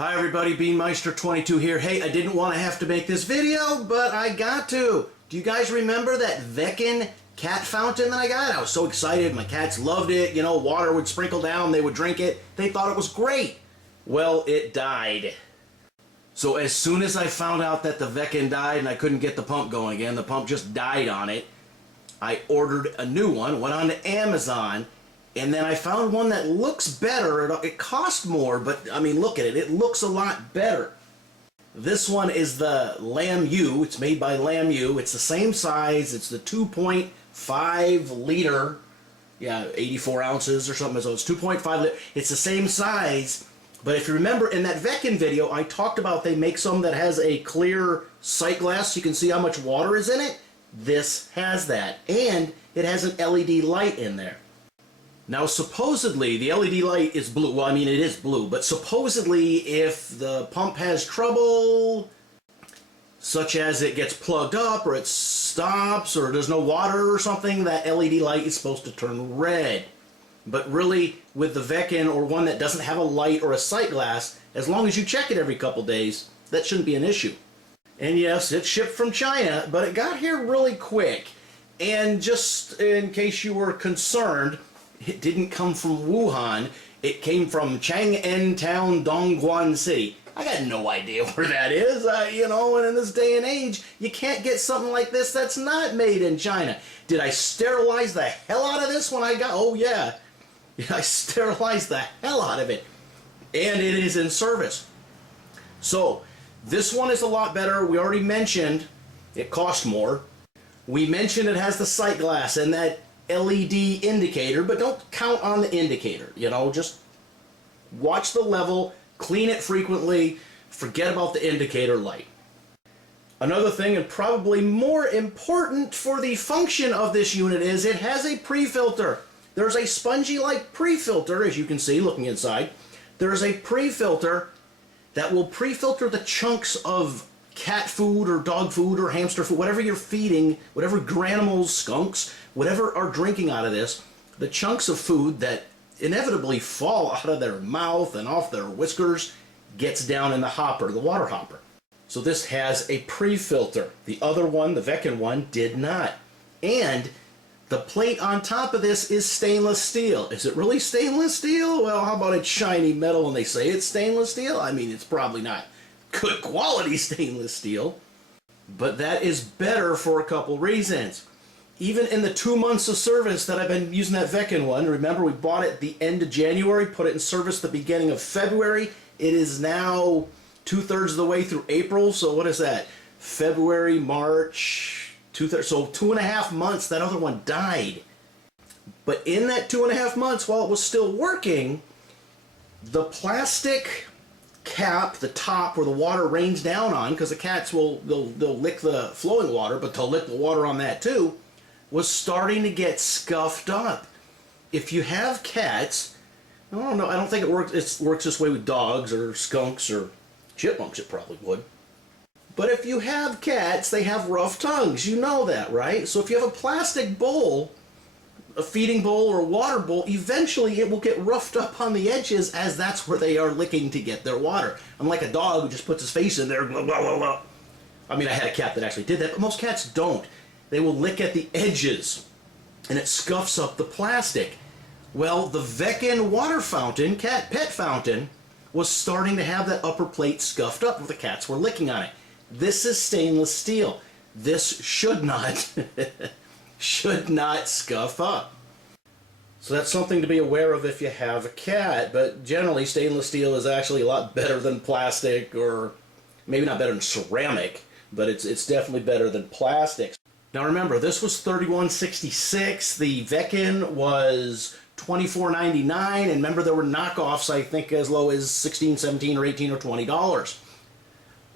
Hi everybody, BeanMeister22 here. Hey, I didn't want to have to make this video, but I got to. Do you guys remember that Veken cat fountain that I got? I was so excited. My cats loved it. You know, water would sprinkle down, they would drink it. They thought it was great. Well, it died. So as soon as I found out that the Veken died and I couldn't get the pump going again, the pump just died on it, I ordered a new one, went on to Amazon, and then I found one that looks better. It cost more, but I mean, look at it. It looks a lot better. This one is the LAMYOO. It's made by LAMYOO. It's the same size. It's the 2.5 liter. Yeah, 84 ounces or something. So it's 2.5 liter. It's the same size. But if you remember in that Veken video, I talked about they make some that has a clear sight glass so you can see how much water is in it. This has that. And it has an LED light in there. Now, supposedly, the LED light is blue. Well, I mean, it is blue, but supposedly, if the pump has trouble, such as it gets plugged up, or it stops, or there's no water or something, that LED light is supposed to turn red. But really, with the Veken, or one that doesn't have a light or a sight glass, as long as you check it every couple days, that shouldn't be an issue. And yes, it's shipped from China, but it got here really quick. And just in case you were concerned, it didn't come from Wuhan. It came from Chang'an Town, Dongguan City. I got no idea where that is. You know, and in this day and age, you can't get something like this that's not made in China. Did I sterilize the hell out of this when I got... Oh, yeah. I sterilized the hell out of it. And it is in service. So, this one is a lot better. We already mentioned it cost more. We mentioned it has the sight glass and that LED indicator, but don't count on the indicator, you know, just watch the level, clean it frequently, forget about the indicator light. Another thing, and probably more important for the function of this unit, is it has a pre-filter. There's a spongy-like pre-filter, as you can see looking inside. There's a pre-filter that will pre-filter the chunks of cat food or dog food or hamster food, whatever you're feeding, whatever granimals, skunks, whatever are drinking out of this, the chunks of food that inevitably fall out of their mouth and off their whiskers gets down in the hopper, the water hopper. So this has a pre-filter. The other one, the Veken one, did not. And the plate on top of this is stainless steel. Is it really stainless steel? Well, how about it's shiny metal and they say it's stainless steel? I mean, it's probably not good quality stainless steel, but that is better for a couple reasons. Even in the 2 months of service that I've been using that Veken one, remember we bought it the end of January, put it in service the beginning of February. It is now 2/3 of the way through April, so what is that? February, March, 2/3, so 2.5 months that other one died. But in that 2.5 months, while it was still working, the plastic cap, the top where the water rains down on, because the cats they'll lick the flowing water, but they'll lick the water on that too, was starting to get scuffed up. If you have cats, I don't know, I don't think it works this way with dogs or skunks or chipmunks. It probably would. But if you have cats, they have rough tongues. You know that, right? So if you have a plastic bowl, a feeding bowl or a water bowl, eventually it will get roughed up on the edges, as that's where they are licking to get their water. Unlike a dog who just puts his face in there, blah, blah, blah, blah. I mean, I had a cat that actually did that, but most cats don't. They will lick at the edges, and it scuffs up the plastic. Well, the Veken water fountain, cat pet fountain, was starting to have that upper plate scuffed up where the cats were licking on it. This is stainless steel. This should not should not scuff up. So that's something to be aware of if you have a cat, but generally stainless steel is actually a lot better than plastic, or maybe not better than ceramic, but it's definitely better than plastic. Now remember, this was $31.66, the Veken was $24.99, and remember there were knockoffs, I think, as low as $16, $17, or $18, or $20.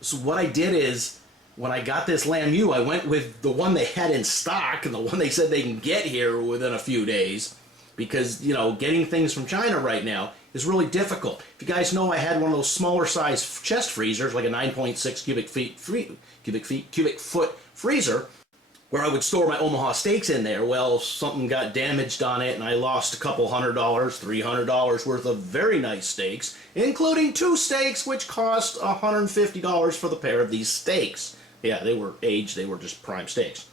So what I did is, when I got this LAMYOO, I went with the one they had in stock and the one they said they can get here within a few days, because, you know, getting things from China right now is really difficult. If you guys know, I had one of those smaller size chest freezers, like a 9.6 cubic foot freezer, where I would store my Omaha steaks in there. Well, something got damaged on it and I lost a couple $100, $300 worth of very nice steaks, including 2 steaks which cost $150 for the pair of these steaks. Yeah, they were aged, they were just prime steaks.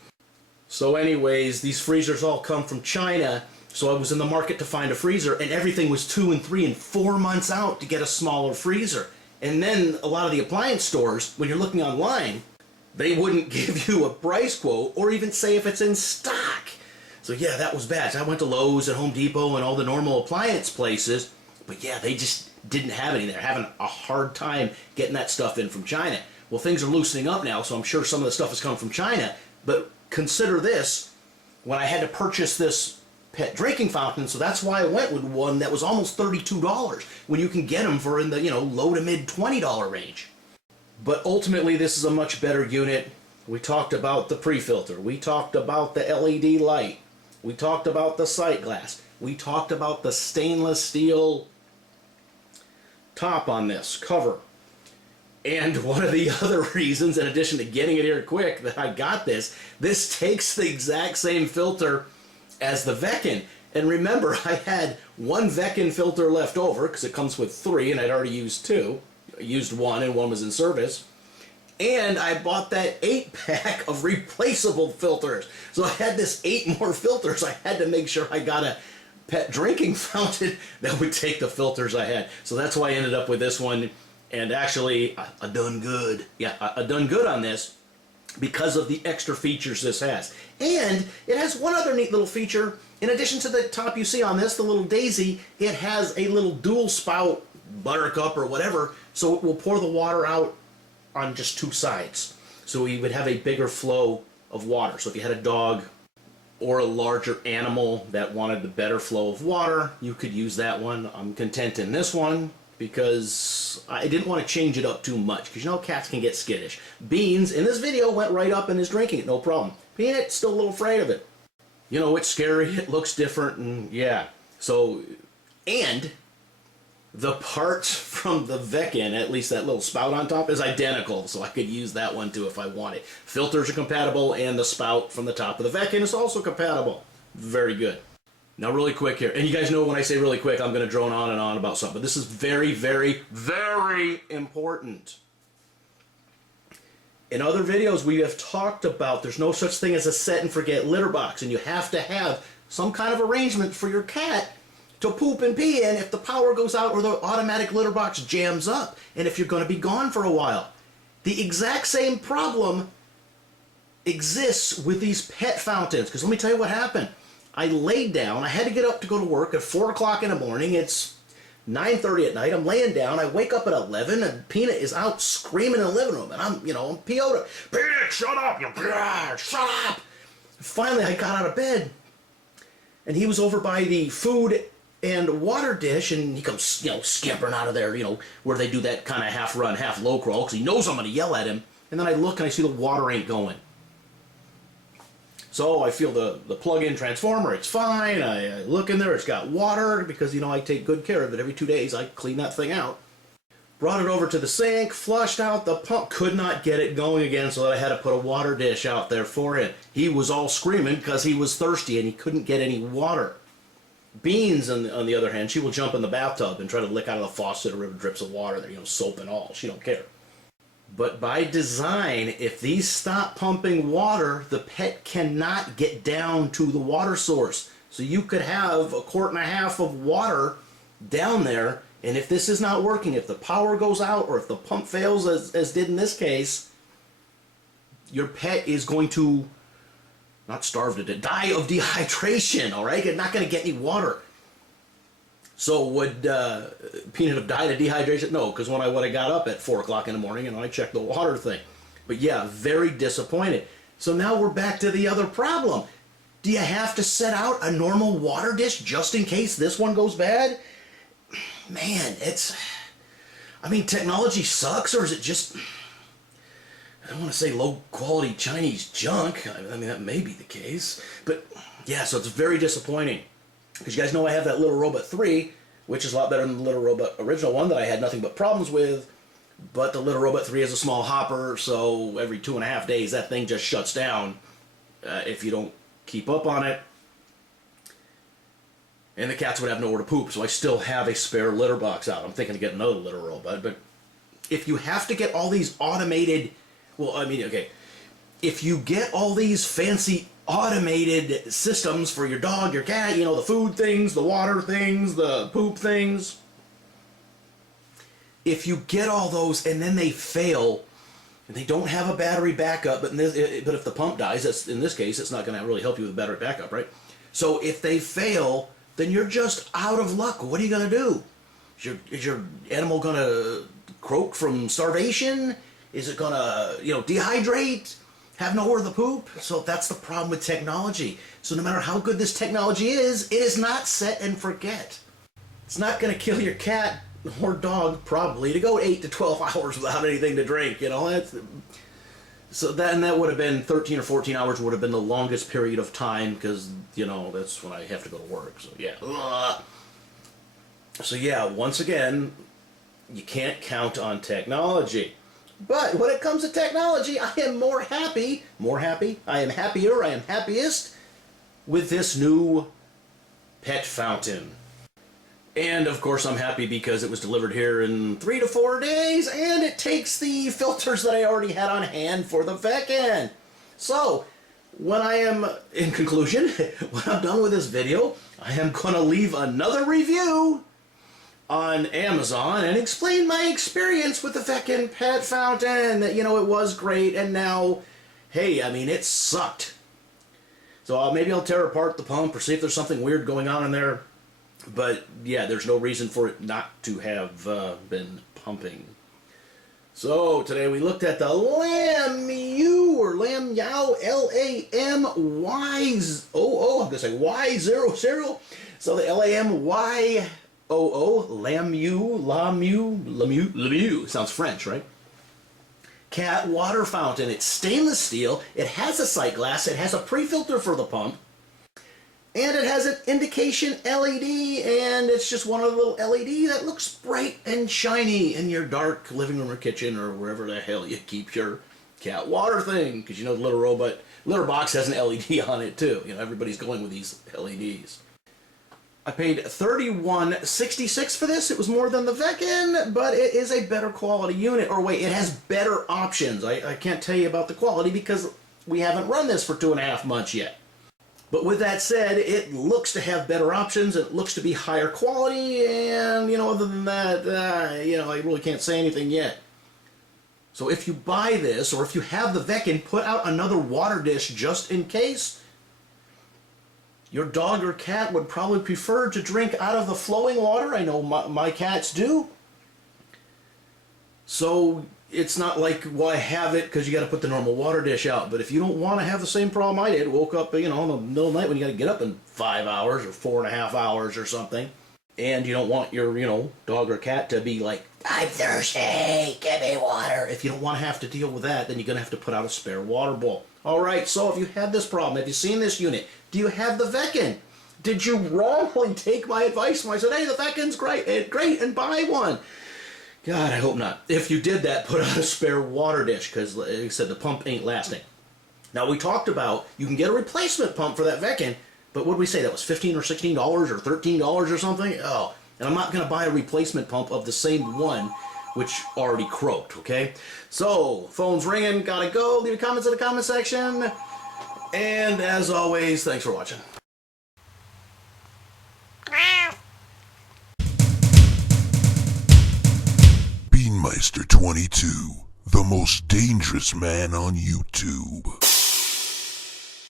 So anyways, these freezers all come from China, so I was in the market to find a freezer, and everything was 2 and 3 and 4 months out to get a smaller freezer. And then a lot of the appliance stores, when you're looking online, they wouldn't give you a price quote or even say if it's in stock. So yeah, that was bad. So I went to Lowe's and Home Depot and all the normal appliance places, but yeah, they just didn't have any. They're having a hard time getting that stuff in from China. Well, things are loosening up now, so I'm sure some of the stuff has come from China, but consider this, when I had to purchase this pet drinking fountain, so that's why I went with one that was almost $32, when you can get them for in the, low to mid $20 range. But ultimately, this is a much better unit. We talked about the pre-filter. We talked about the LED light. We talked about the sight glass. We talked about the stainless steel top on this cover. And one of the other reasons, in addition to getting it here quick, that I got this takes the exact same filter as the Veken. And remember, I had 1 Veken filter left over, because it comes with 3, and I'd already used 2. I used 1, and 1 was in service. And I bought that 8-pack of replaceable filters. So I had this 8 more filters. I had to make sure I got a pet drinking fountain that would take the filters I had. So that's why I ended up with this one. And actually, I done good. Yeah, I done good on this because of the extra features this has. And it has one other neat little feature. In addition to the top you see on this, the little daisy, it has a little dual spout buttercup or whatever, so it will pour the water out on just 2 sides. So you would have a bigger flow of water. So if you had a dog or a larger animal that wanted the better flow of water, you could use that one. I'm content in this one, because I didn't want to change it up too much, because cats can get skittish. Beans, in this video, went right up and is drinking it, no problem. Peanut, still a little afraid of it. It's scary, it looks different, and yeah. So, and the part from the Veken, at least that little spout on top, is identical, so I could use that one too if I wanted. Filters are compatible, and the spout from the top of the Veken is also compatible. Very good. Now really quick here, and you guys know when I say really quick, I'm going to drone on and on about something, but this is very, very, very important. In other videos we have talked about there's no such thing as a set and forget litter box, and you have to have some kind of arrangement for your cat to poop and pee in if the power goes out or the automatic litter box jams up, and if you're going to be gone for a while. The exact same problem exists with these pet fountains, because let me tell you what happened. I laid down, I had to get up to go to work at 4 o'clock in the morning, it's 9:30 at night, I'm laying down, I wake up at 11, and Peanut is out screaming in the living room, and I'm PO'd. Peanut, shut up, shut up! Finally, I got out of bed, and he was over by the food and water dish, and he comes, scampering out of there, where they do that kind of half run, half low crawl, because he knows I'm going to yell at him, and then I look and I see the water ain't going. So I feel the plug-in transformer, it's fine. I look in there, it's got water, because, I take good care of it. Every 2 days I clean that thing out. Brought it over to the sink, flushed out the pump, could not get it going again, so that I had to put a water dish out there for him. He was all screaming because he was thirsty and he couldn't get any water. Beans, on the other hand, she will jump in the bathtub and try to lick out of the faucet or drips of water there, soap and all. She don't care. But by design, if these stop pumping water, the pet cannot get down to the water source. So you could have 1.5 quarts of water down there, and if this is not working, if the power goes out or if the pump fails, as did in this case, your pet is going to not starve to death, die of dehydration, all right? You're not going to get any water. So would Peanut have died of dehydration? No, because when I got up at 4 o'clock in the morning and I checked the water thing. But yeah, very disappointed. So now we're back to the other problem. Do you have to set out a normal water dish just in case this one goes bad? Man, technology sucks, or is it just, I don't want to say low quality Chinese junk. That may be the case. But yeah, so it's very disappointing. Because you guys know I have that Little Robot 3, which is a lot better than the Little Robot original one that I had nothing but problems with. But the Little Robot 3 is a small hopper, so every 2.5 days that thing just shuts down. if you don't keep up on it. And the cats would have nowhere to poop, so I still have a spare litter box out. I'm thinking of getting another litter roll, but if you have to get all these automated, well, I mean, okay, if you get all these fancy automated systems for your dog, your cat, you know, the food things, the water things, the poop things, if you get all those and then they fail, and they don't have a battery backup, but if the pump dies, in this case, it's not going to really help you with battery backup, right? So if they fail, then you're just out of luck. What are you going to do? Is your animal going to croak from starvation? Is it going to, dehydrate? Have nowhere to poop? So that's the problem with technology. So no matter how good this technology is, it is not set and forget. It's not going to kill your cat or dog, probably, to go 8 to 12 hours without anything to drink, So that would have been 13 or 14 hours would have been the longest period of time, because, that's when I have to go to work. So, yeah. So, yeah, once again, you can't count on technology. But when it comes to technology, I am I am happier, I am happiest with this new pet fountain. And, of course, I'm happy because it was delivered here in 3 to 4 days, and it takes the filters that I already had on hand for the Veken. So, in conclusion, when I'm done with this video, I am going to leave another review on Amazon and explain my experience with the Veken pet fountain. That, it was great, and now, hey, it sucked. So maybe I'll tear apart the pump or see if there's something weird going on in there. But, yeah, there's no reason for it not to have been pumping. So, today we looked at the LAMYOO, or LAMYOO, L-A-M-Y-O-O, I'm going to say Y00. So, the L-A-M-Y-O-O, LAMYOO, sounds French, right? Cat water fountain. It's stainless steel. It has a sight glass. It has a pre-filter for the pump. And it has an indication LED, and it's just one of the little LED that looks bright and shiny in your dark living room or kitchen or wherever the hell you keep your cat water thing. Because the litter box has an LED on it too. Everybody's going with these LEDs. I paid $31.66 for this. It was more than the Veken, but it is a better quality unit. Or wait, it has better options. I can't tell you about the quality because we haven't run this for 2.5 months yet. But with that said, it looks to have better options, it looks to be higher quality, and, other than that, I really can't say anything yet. So if you buy this, or if you have the Veken, put out another water dish just in case. Your dog or cat would probably prefer to drink out of the flowing water. I know my cats do. So it's not like, well, I have it because you got to put the normal water dish out. But if you don't want to have the same problem I did, woke up, in the middle of the night when you got to get up in 5 hours or 4.5 hours or something, and you don't want your, dog or cat to be like, I'm thirsty, give me water. If you don't want to have to deal with that, then you're going to have to put out a spare water bowl. All right, so if you had this problem, have you seen this unit? Do you have the Veken? Did you wrongly take my advice when I said, hey, the Veken's great, and buy one? God, I hope not. If you did that, put out a spare water dish, because, like I said, the pump ain't lasting. Now, we talked about, you can get a replacement pump for that Veken, but what did we say? That was $15 or $16 or $13 or something? Oh, and I'm not going to buy a replacement pump of the same one, which already croaked, okay? So, phone's ringing, gotta go. Leave your comments in the comment section. And, as always, thanks for watching. Meister 22, the most dangerous man on YouTube.